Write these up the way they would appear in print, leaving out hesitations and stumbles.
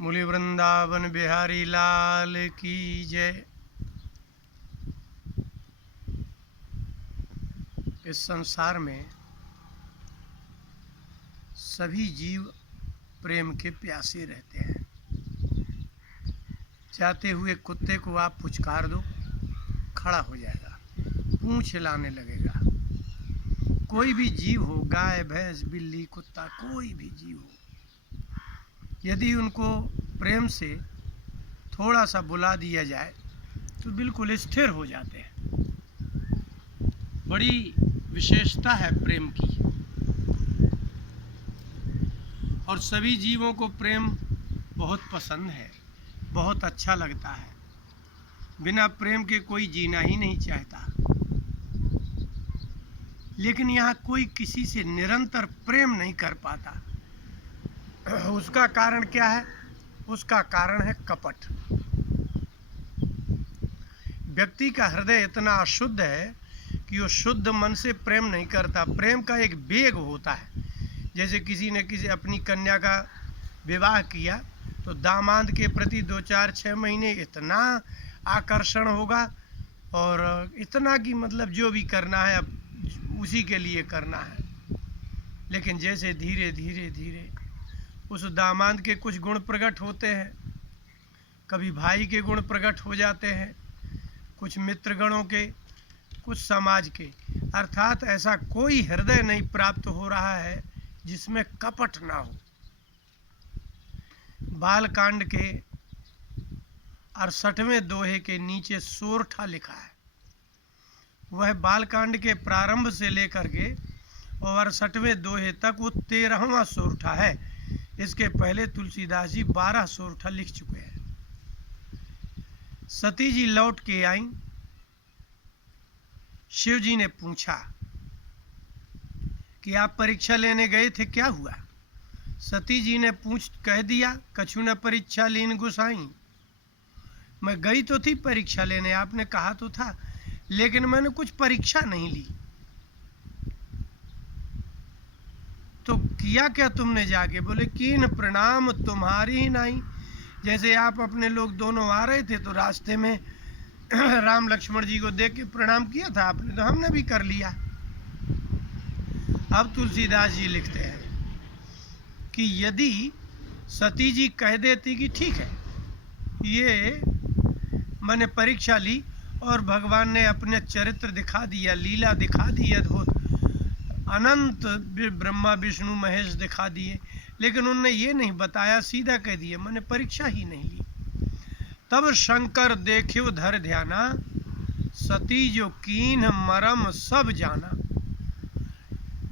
बोले वृंदावन बिहारी लाल की जय। इस संसार में सभी जीव प्रेम के प्यासे रहते हैं। जाते हुए कुत्ते को आप पुचकार दो, खड़ा हो जाएगा, पूंछ हिलाने लगेगा। कोई भी जीव हो, गाय भैंस बिल्ली कुत्ता, कोई भी जीव हो, यदि उनको प्रेम से थोड़ा सा बुला दिया जाए तो बिल्कुल स्थिर हो जाते हैं। बड़ी विशेषता है प्रेम की, और सभी जीवों को प्रेम बहुत पसंद है, बहुत अच्छा लगता है। बिना प्रेम के कोई जीना ही नहीं चाहता। लेकिन यहाँ कोई किसी से निरंतर प्रेम नहीं कर पाता। उसका कारण क्या है? उसका कारण है कपट। व्यक्ति का हृदय इतना अशुद्ध है कि वो शुद्ध मन से प्रेम नहीं करता। प्रेम का एक वेग होता है। जैसे किसी ने किसी अपनी कन्या का विवाह किया तो दामाद के प्रति 2-4-6 महीने इतना आकर्षण होगा, और इतना कि मतलब जो भी करना है अब उसी के लिए करना है। लेकिन जैसे धीरे धीरे धीरे उस दामाद के कुछ गुण प्रकट होते हैं, कभी भाई के गुण प्रकट हो जाते हैं, कुछ मित्रगणों के, कुछ समाज के, अर्थात ऐसा कोई हृदय नहीं प्राप्त हो रहा है जिसमें कपट ना हो। बालकांड के 68वें दोहे के नीचे सोरठा लिखा है। वह बालकांड के प्रारंभ से लेकर के और 68वें दोहे तक वो 13वां सोरठा है। इसके पहले तुलसीदास जी 12 सोरठा लिख चुके हैं। सती जी लौट के आई। शिव जी ने पूछा कि आप परीक्षा लेने गए थे, क्या हुआ? सती जी ने कह दिया, कछु न परीक्षा लीन गुसाई। मैं गई तो थी परीक्षा लेने, आपने कहा तो था, लेकिन मैंने कुछ परीक्षा नहीं ली। तो किया क्या तुमने जाके? बोले कीन प्रणाम तुम्हारी ही नहीं। जैसे आप अपने लोग दोनों आ रहे थे तो रास्ते में राम लक्ष्मण जी को देख के प्रणाम किया था आपने, तो हमने भी कर लिया। अब तुलसीदास जी लिखते हैं कि यदि सती जी कह देती कि ठीक है, ये मैंने परीक्षा ली और भगवान ने अपने चरित्र दिखा दिया, लीला दिखा दी अद्भुत, अनंत ब्रह्मा विष्णु महेश दिखा दिए, लेकिन उन्होंने ये नहीं बताया, सीधा कह दिया मैंने परीक्षा ही नहीं ली। तब शंकर देखियो धर ध्याना, सती जो कीन मरम सब जाना।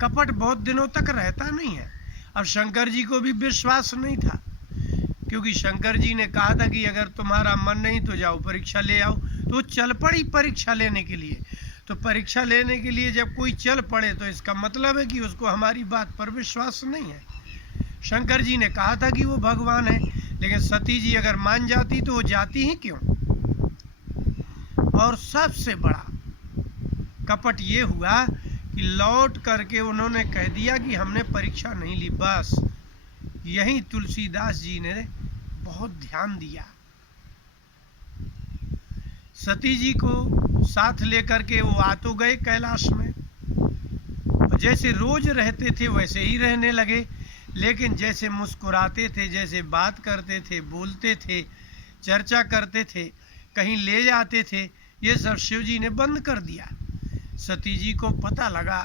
कपट बहुत दिनों तक रहता नहीं है। अब शंकर जी को भी विश्वास नहीं था, क्योंकि शंकर जी ने कहा था कि अगर तुम्हारा मन नहीं तो जाओ परीक्षा ले आओ। तो चल पड़ी परीक्षा लेने के लिए। तो परीक्षा लेने के लिए जब कोई चल पड़े तो इसका मतलब है कि उसको हमारी बात पर विश्वास नहीं है। शंकर जी ने कहा था कि वो भगवान है, लेकिन सती जी अगर मान जाती तो वो जाती ही क्यों? और सबसे बड़ा कपट ये हुआ कि लौट करके उन्होंने कह दिया कि हमने परीक्षा नहीं ली। बस यही तुलसीदास जी ने बहुत ध्यान दिया। सती जी को साथ लेकर के वो आ तो गए कैलाश में, जैसे रोज रहते थे वैसे ही रहने लगे, लेकिन जैसे मुस्कुराते थे, जैसे बात करते थे, बोलते थे, चर्चा करते थे, कहीं ले जाते थे, ये सब शिव जी ने बंद कर दिया। सती जी को पता लगा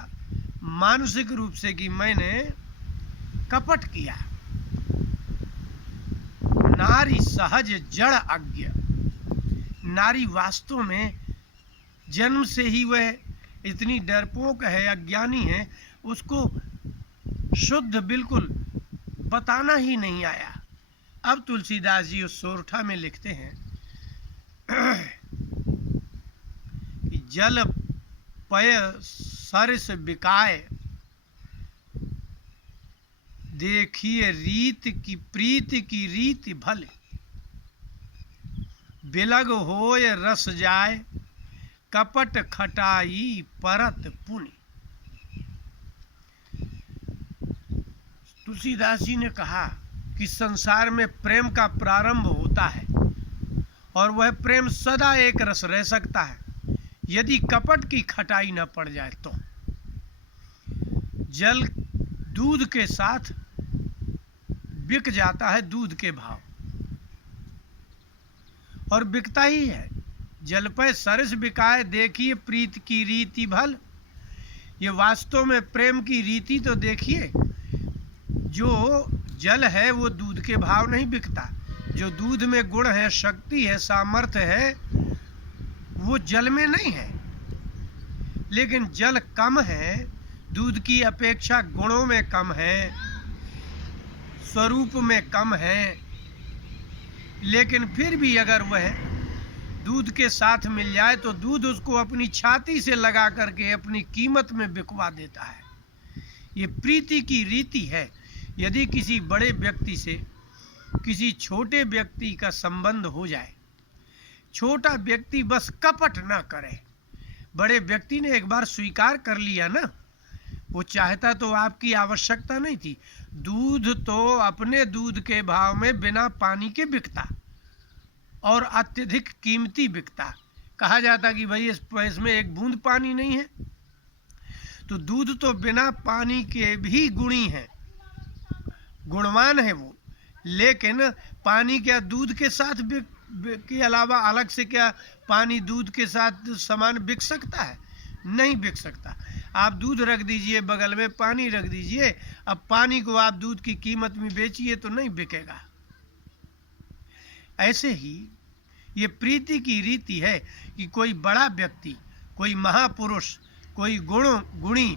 मानसिक रूप से कि मैंने कपट किया। नारी सहज जड़ अज्ञ। नारी वास्तव में जन्म से ही वह इतनी डरपोक है, अज्ञानी है, उसको शुद्ध बिल्कुल बताना ही नहीं आया। अब तुलसीदास जी उस सोरठा में लिखते हैं कि जल पय सरस बिकाय, देखिए रीत की प्रीत की रीति भले, बिलग होय रस जाय, कपट खटाई परत पुनि। तुलसीदास जी ने कहा कि कि संसार में प्रेम का प्रारंभ होता है और वह प्रेम सदा एक रस रह सकता है यदि कपट की खटाई न पड़ जाए तो। जल दूध के साथ बिक जाता है दूध के भाव, और बिकता ही है। जल पे सरस बिकाए देखिए प्रीत की रीति भल। ये वास्तव में प्रेम की रीति तो देखिए, जो जल है वो दूध के भाव नहीं बिकता। जो दूध में गुण है, शक्ति है, सामर्थ्य है, वो जल में नहीं है। लेकिन जल कम है, दूध की अपेक्षा गुणों में कम है, स्वरूप में कम है, लेकिन फिर भी अगर वह दूध के साथ मिल जाए तो दूध उसको अपनी छाती से लगा करके अपनी कीमत में बिकवा देता है। ये प्रीति की रीति है। यदि किसी बड़े व्यक्ति से किसी छोटे व्यक्ति का संबंध हो जाए, छोटा व्यक्ति बस कपट ना करे। बड़े व्यक्ति ने एक बार स्वीकार कर लिया ना, वो चाहता तो आपकी आवश्यकता नहीं थी। दूध तो अपने दूध के भाव में बिना पानी के बिकता और अत्यधिक कीमती बिकता। कहा जाता कि भाई इसमें एक बूंद पानी नहीं है। तो दूध तो बिना पानी के भी गुणी है, गुणवान है वो। लेकिन पानी क्या दूध के साथ के अलावा अलग से क्या पानी दूध के साथ समान बिक सकता है? नहीं बिक सकता। आप दूध रख दीजिए, बगल में पानी रख दीजिए, अब पानी को आप दूध की कीमत में बेचिए तो नहीं बिकेगा। ऐसे ही ये प्रीति की रीति है कि कोई बड़ा व्यक्ति, कोई महापुरुष, कोई गुणी,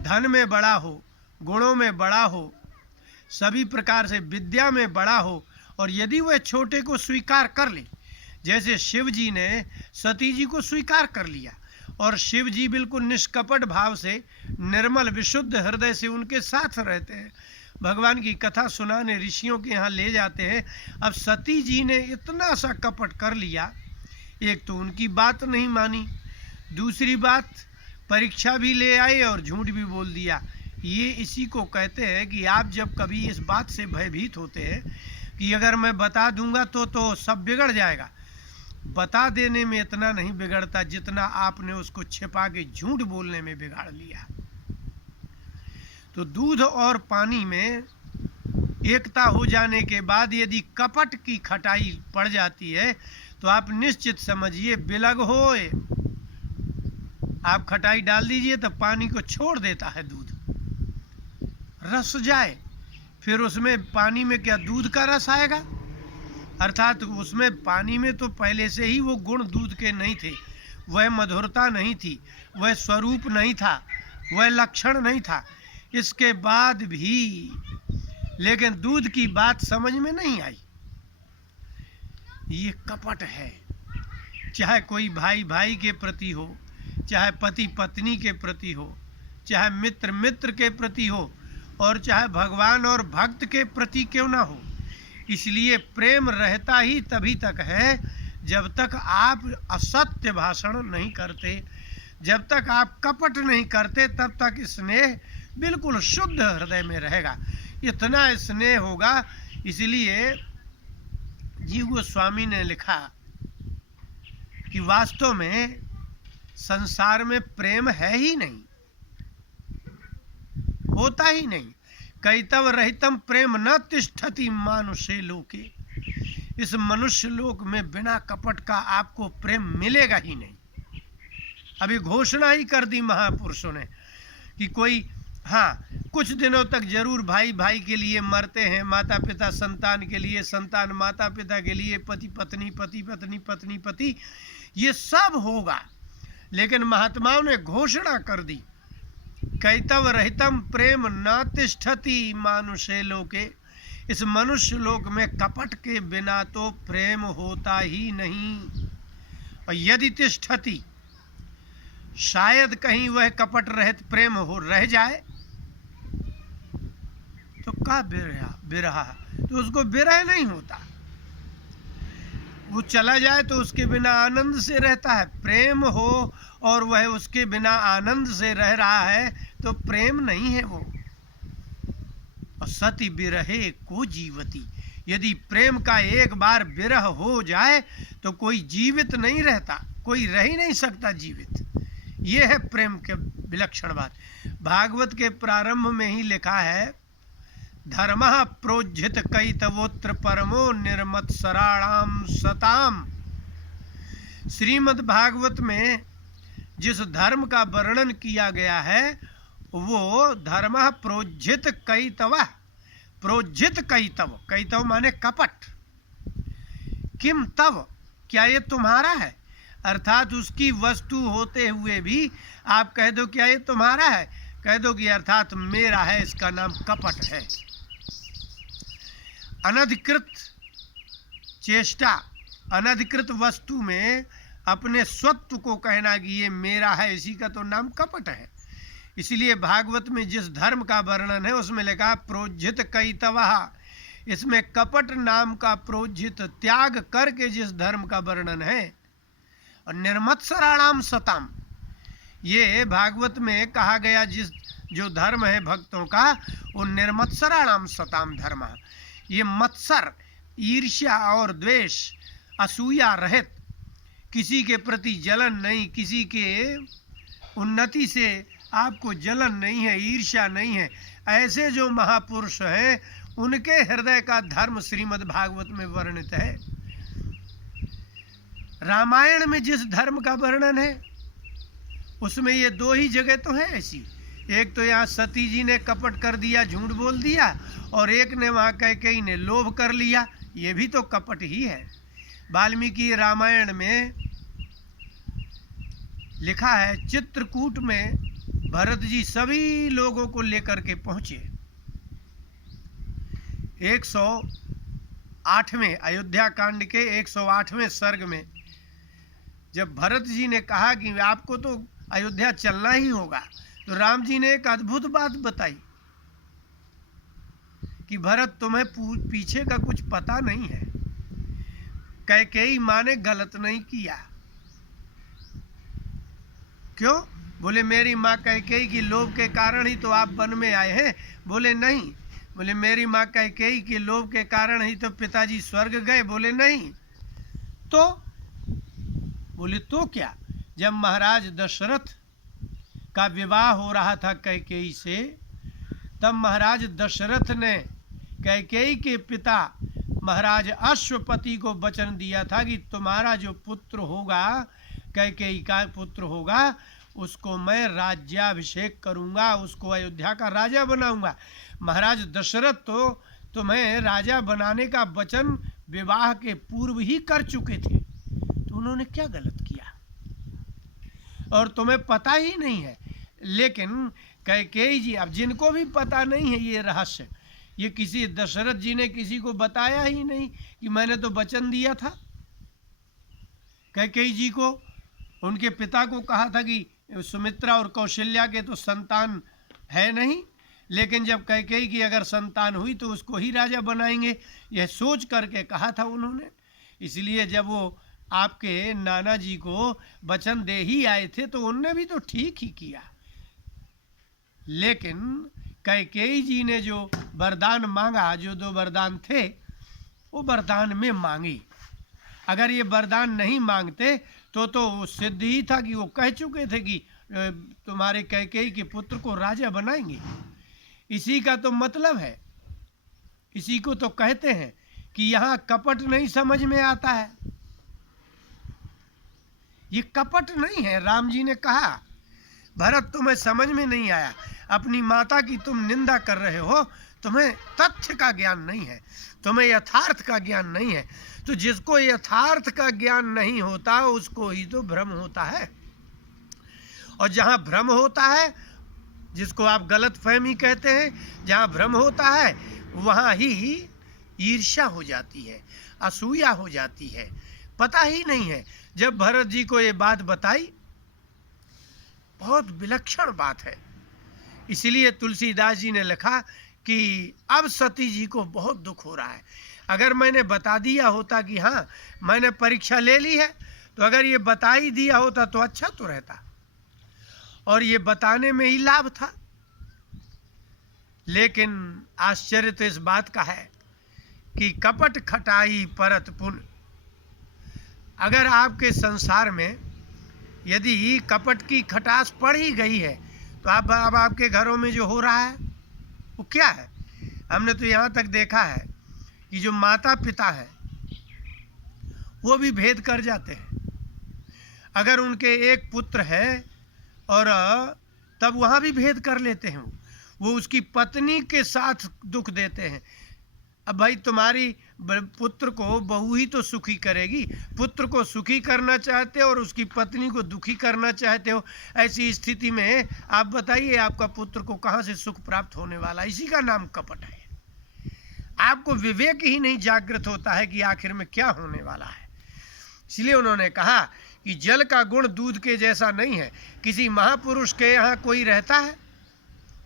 धन में बड़ा हो, गुणों में बड़ा हो, सभी प्रकार से विद्या में बड़ा हो, और यदि वह छोटे को स्वीकार कर ले, जैसे शिव जी ने सती जी को स्वीकार कर लिया, और शिव जी बिल्कुल निष्कपट भाव से, निर्मल विशुद्ध हृदय से उनके साथ रहते हैं। भगवान की कथा सुनाने ऋषियों के यहाँ ले जाते हैं। अब सती जी ने इतना सा कपट कर लिया, एक तो उनकी बात नहीं मानी, दूसरी बात परीक्षा भी ले आए और झूठ भी बोल दिया। ये इसी को कहते हैं कि आप जब कभी इस बात से भयभीत होते हैं कि अगर मैं बता दूंगा तो सब बिगड़ जाएगा, बता देने में इतना नहीं बिगड़ता जितना आपने उसको छिपा के झूठ बोलने में बिगाड़ लिया। तो दूध और पानी में एकता हो जाने के बाद यदि कपट की खटाई पड़ जाती है तो आप निश्चित समझिए बिलग होए। आप खटाई डाल दीजिए तो पानी को छोड़ देता है दूध, रस जाए, फिर उसमें पानी में क्या दूध का रस आएगा? अर्थात उसमें पानी में तो पहले से ही वो गुण दूध के नहीं थे, वह मधुरता नहीं थी, वह स्वरूप नहीं था, वह लक्षण नहीं था। इसके बाद भी लेकिन दूध की बात समझ में नहीं आई। ये कपट है। चाहे कोई भाई भाई के प्रति हो, चाहे पति पत्नी के प्रति हो, चाहे मित्र मित्र के प्रति हो, और चाहे भगवान और भक्त के प्रति क्यों ना हो। इसलिए प्रेम रहता ही तभी तक है जब तक आप असत्य भाषण नहीं करते, जब तक आप कपट नहीं करते, तब तक स्नेह बिल्कुल शुद्ध हृदय में रहेगा। इतना स्नेह होगा। इसलिए जीव गोस्वामी ने लिखा कि वास्तव में संसार में प्रेम है ही नहीं, होता ही नहीं। कैतव रहितम प्रेम न तिष्ठति मानुषे लोके। इस मनुष्य लोक में बिना कपट का आपको प्रेम मिलेगा ही नहीं। अभी घोषणा ही कर दी महापुरुषों ने कि कोई कुछ दिनों तक जरूर भाई भाई के लिए मरते हैं, माता पिता संतान के लिए, संतान माता पिता के लिए, पति पत्नी, पति पत्नी, पत्नी पति, ये सब होगा। लेकिन महात्माओं ने घोषणा कर दी, कैतव रहितम प्रेम न तिष्ठति मानुषे लोके। इस मनुष्य लोक में कपट के बिना तो प्रेम होता ही नहीं। और यदि तिष्ठति, शायद कहीं वह कपट रहित प्रेम हो रह जाए तो का बिरहा, तो उसको विरह नहीं होता। वो चला जाए तो उसके बिना आनंद से रहता है। प्रेम हो और वह उसके बिना आनंद से रह रहा है तो प्रेम नहीं है वो। और सती बिरहे को जीवती। यदि प्रेम का एक बार विरह हो जाए तो कोई जीवित नहीं रहता, कोई रह ही नहीं सकता जीवित। ये है प्रेम के विलक्षण बात। भागवत के प्रारंभ में ही लिखा है, धर्मः प्रोज्झित कैतवोत्र परमो निर्मत्सराणाम सताम। श्रीमद् भागवत में जिस धर्म का वर्णन किया गया है वो धर्मः प्रोज्झित कैतव। प्रोज्झित कैतव, कैतव माने कपट। किम तव, क्या ये तुम्हारा है? अर्थात उसकी वस्तु होते हुए भी आप कह दो क्या ये तुम्हारा है, कह दो कि अर्थात मेरा है, इसका नाम कपट है। अनधिकृत चेष्टा, अनधिकृत वस्तु में अपने स्वत्व को कहना कि ये मेरा है, इसी का तो नाम कपट है। इसलिए भागवत में जिस धर्म का वर्णन है उसमें लिखा प्रोज्झित कैतवः। इसमें कपट नाम का प्रोज्झित त्याग करके जिस धर्म का वर्णन है, और निर्मत्सराणाम सताम, ये भागवत में कहा गया जिस जो धर्म है भक्तों का, वो निर्मत्सराणाम सताम धर्म। ये मत्सर, ईर्ष्या और द्वेष, असूया रहित, किसी के प्रति जलन नहीं, किसी के उन्नति से आपको जलन नहीं है, ईर्ष्या नहीं है, ऐसे जो महापुरुष हैं उनके हृदय का धर्म श्रीमद् भागवत में वर्णित है। रामायण में जिस धर्म का वर्णन है उसमें ये दो ही जगह तो है ऐसी। एक तो यहाँ सती जी ने कपट कर दिया, झूठ बोल दिया, और एक ने वहाँ कैकेयी ने लोभ कर लिया, ये भी तो कपट ही है। वाल्मीकि रामायण में लिखा है, चित्रकूट में भरत जी सभी लोगों को लेकर के पहुंचे। 108वें अयोध्या कांड के 108वें सर्ग में जब भरत जी ने कहा कि आपको तो अयोध्या चलना ही होगा, तो राम जी ने एक अद्भुत बात बताई कि भरत तुम्हें पीछे का कुछ पता नहीं है। कैकेयी माँ ने गलत नहीं किया। क्यों? बोले मेरी माँ कैकेयी की लोभ के कारण ही तो आप वन में आए हैं। बोले नहीं। बोले मेरी माँ कैकेयी के लोभ के कारण ही तो पिताजी स्वर्ग गए। बोले नहीं। तो बोले तो क्या? जब महाराज दशरथ का विवाह हो रहा था कैकेयी से, तब महाराज दशरथ ने कैकेयी के पिता महाराज अश्वपति को वचन दिया था कि तुम्हारा जो पुत्र होगा, कैकेयी का पुत्र होगा, उसको मैं राज्याभिषेक करूंगा, उसको अयोध्या का राजा बनाऊंगा। महाराज दशरथ तो तुम्हें राजा बनाने का वचन विवाह के पूर्व ही कर चुके थे, तो उन्होंने क्या गलत किया और तुम्हें पता ही नहीं है। लेकिन कैकेयी जी, अब जिनको भी पता नहीं है ये रहस्य, ये किसी दशरथ जी ने किसी को बताया ही नहीं कि मैंने तो वचन दिया था। कैकेयी जी को उनके पिता को कहा था कि सुमित्रा और कौशल्या के तो संतान है नहीं, लेकिन जब कैकेयी की अगर संतान हुई तो उसको ही राजा बनाएंगे, यह सोच करके कहा था उन्होंने। इसलिए जब वो आपके नाना जी को वचन दे ही आए थे तो उनने भी तो ठीक ही किया। लेकिन कैकेयी जी ने जो वरदान मांगा, जो 2 वरदान थे, वो वरदान में मांगी। अगर ये वरदान नहीं मांगते तो सिद्ध ही था कि वो कह चुके थे कि तुम्हारे कैकेयी के पुत्र को राजा बनाएंगे। इसी का तो मतलब है, इसी को तो कहते हैं कि यहाँ कपट नहीं समझ में आता है। ये कपट नहीं है। राम जी ने कहा, भरत तुम्हें समझ में नहीं आया, अपनी माता की तुम निंदा कर रहे हो, तुम्हें तथ्य का ज्ञान नहीं है, तुम्हें यथार्थ का ज्ञान नहीं है। तो जिसको यथार्थ का ज्ञान नहीं होता उसको ही तो भ्रम होता है, और जहाँ भ्रम होता है, जिसको आप गलत फहमी कहते हैं, जहाँ भ्रम होता है वहाँ ही ईर्ष्या हो जाती है, असूया हो जाती है, पता ही नहीं है। जब भरत जी को ये बात बताई, बहुत विलक्षण बात है, इसलिए तुलसीदास जी ने लिखा कि अब सती जी को बहुत दुख हो रहा है। अगर मैंने बता दिया होता कि हाँ मैंने परीक्षा ले ली है, तो अगर ये बता ही दिया होता तो अच्छा तो रहता, और ये बताने में ही लाभ था। लेकिन आश्चर्य तो इस बात का है कि कपट खटाई परत पुन। अगर आपके संसार में यदि कपट की खटास पड़ ही गई है तो अब आपके घरों में जो हो रहा है वो क्या है? हमने तो यहाँ तक देखा है कि जो माता पिता है वो भी भेद कर जाते हैं। अगर उनके एक पुत्र है और तब वहाँ भी भेद कर लेते हैं, वो उसकी पत्नी के साथ दुख देते हैं। अब भाई तुम्हारी पुत्र को बहू ही तो सुखी करेगी, पुत्र को सुखी करना चाहते हो और उसकी पत्नी को दुखी करना चाहते हो। ऐसी स्थिति में आप बताइए आपका पुत्र को कहाँ से सुख प्राप्त होने वाला? इसी का नाम कपट है। आपको विवेक ही नहीं जागृत होता है कि आखिर में क्या होने वाला है। इसलिए उन्होंने कहा कि जल का गुण दूध के जैसा नहीं है। किसी महापुरुष के यहाँ कोई रहता है,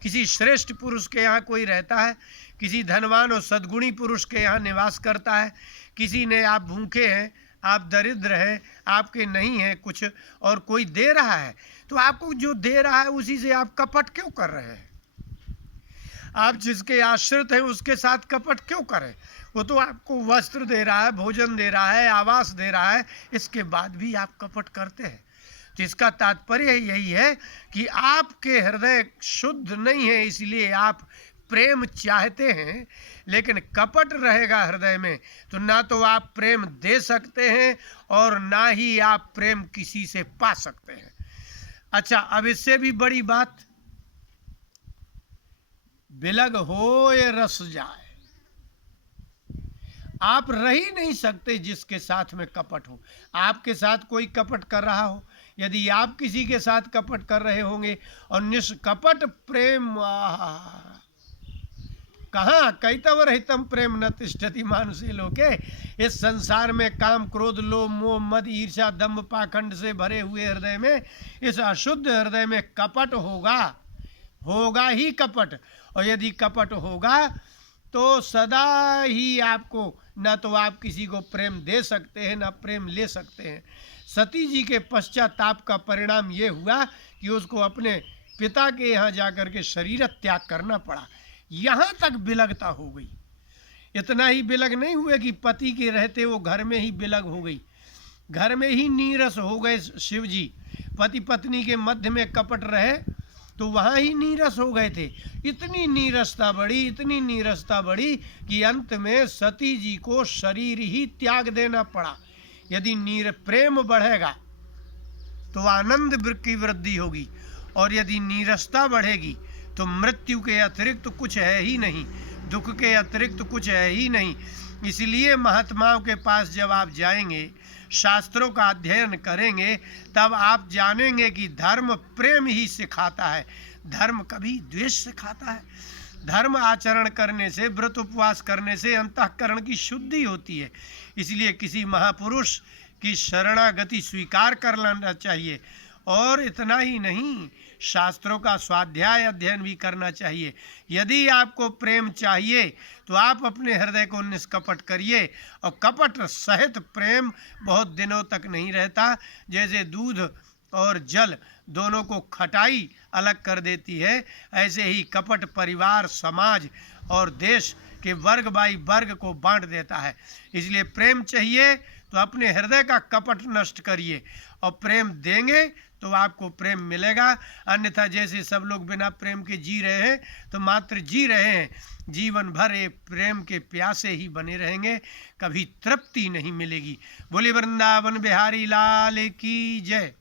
किसी श्रेष्ठ पुरुष के यहाँ कोई रहता है, किसी धनवान और सद्गुणी पुरुष के यहाँ निवास करता है। किसी ने आप भूखे हैं, आप दरिद्र हैं, आपके नहीं है कुछ और कोई दे रहा है, तो आपको जो दे रहा है उसी से आप कपट क्यों कर रहे हैं? आप जिसके आश्रित हैं उसके साथ कपट क्यों करें? वो तो आपको वस्त्र दे रहा है, भोजन दे रहा है, आवास दे रहा है, इसके बाद भी आप कपट करते हैं। तो इसका तात्पर्य यही है कि आपके हृदय शुद्ध नहीं है, इसलिए आप प्रेम चाहते हैं, लेकिन कपट रहेगा हृदय में तो ना तो आप प्रेम दे सकते हैं और ना ही आप प्रेम किसी से पा सकते हैं। अच्छा, अब इससे भी बड़ी बात, बिलग हो या रस जाए, आप रह ही नहीं सकते जिसके साथ में कपट हो। आपके साथ कोई कपट कर रहा हो, यदि आप किसी के साथ कपट कर रहे होंगे और निष्कपट प्रेम, कहाँ कैतव रहितम प्रेम न तिष्ठति मानुषे लोके। इस संसार में काम क्रोध लोभ मोह मद ईर्ष्या दंभ पाखंड से भरे हुए हृदय में, इस अशुद्ध हृदय में कपट होगा ही कपट। और यदि कपट होगा तो सदा ही आपको न तो आप किसी को प्रेम दे सकते हैं न प्रेम ले सकते हैं। सती जी के पश्चाताप का परिणाम ये हुआ कि उसको अपने पिता के यहाँ जाकर के शरीर त्याग करना पड़ा। यहाँ तक बिलगता हो गई। इतना ही बिलग नहीं हुए कि पति के रहते वो घर में ही बिलग हो गई, घर में ही नीरस हो गए शिव जी। पति पत्नी के मध्य में कपट रहे तो वहाँ ही नीरस हो गए थे। इतनी नीरसता बढ़ी कि अंत में सती जी को शरीर ही त्याग देना पड़ा। यदि प्रेम बढ़ेगा तो आनंद की वृद्धि होगी, और यदि नीरसता बढ़ेगी तो मृत्यु के अतिरिक्त कुछ है ही नहीं, दुख के अतिरिक्त कुछ है ही नहीं। इसलिए महात्माओं के पास जब आप जाएंगे, शास्त्रों का अध्ययन करेंगे, तब आप जानेंगे कि धर्म प्रेम ही सिखाता है, धर्म कभी द्वेष सिखाता है। धर्म आचरण करने से, व्रत उपवास करने से अंतःकरण की शुद्धि होती है। इसलिए किसी महापुरुष की शरणागति स्वीकार कर लेना चाहिए। और इतना ही नहीं, शास्त्रों का स्वाध्याय अध्ययन भी करना चाहिए। यदि आपको प्रेम चाहिए तो आप अपने हृदय को निष्कपट करिए, और कपट सहित प्रेम बहुत दिनों तक नहीं रहता। जैसे दूध और जल दोनों को खटाई अलग कर देती है, ऐसे ही कपट परिवार, समाज और देश के वर्ग बाई वर्ग को बांट देता है। इसलिए प्रेम चाहिए तो अपने हृदय का कपट नष्ट करिए, और प्रेम देंगे तो आपको प्रेम मिलेगा। अन्यथा जैसे सब लोग बिना प्रेम के जी रहे हैं तो मात्र जी रहे हैं, जीवन भर ये प्रेम के प्यासे ही बने रहेंगे, कभी तृप्ति नहीं मिलेगी। बोले वृंदावन बिहारी लाल की जय।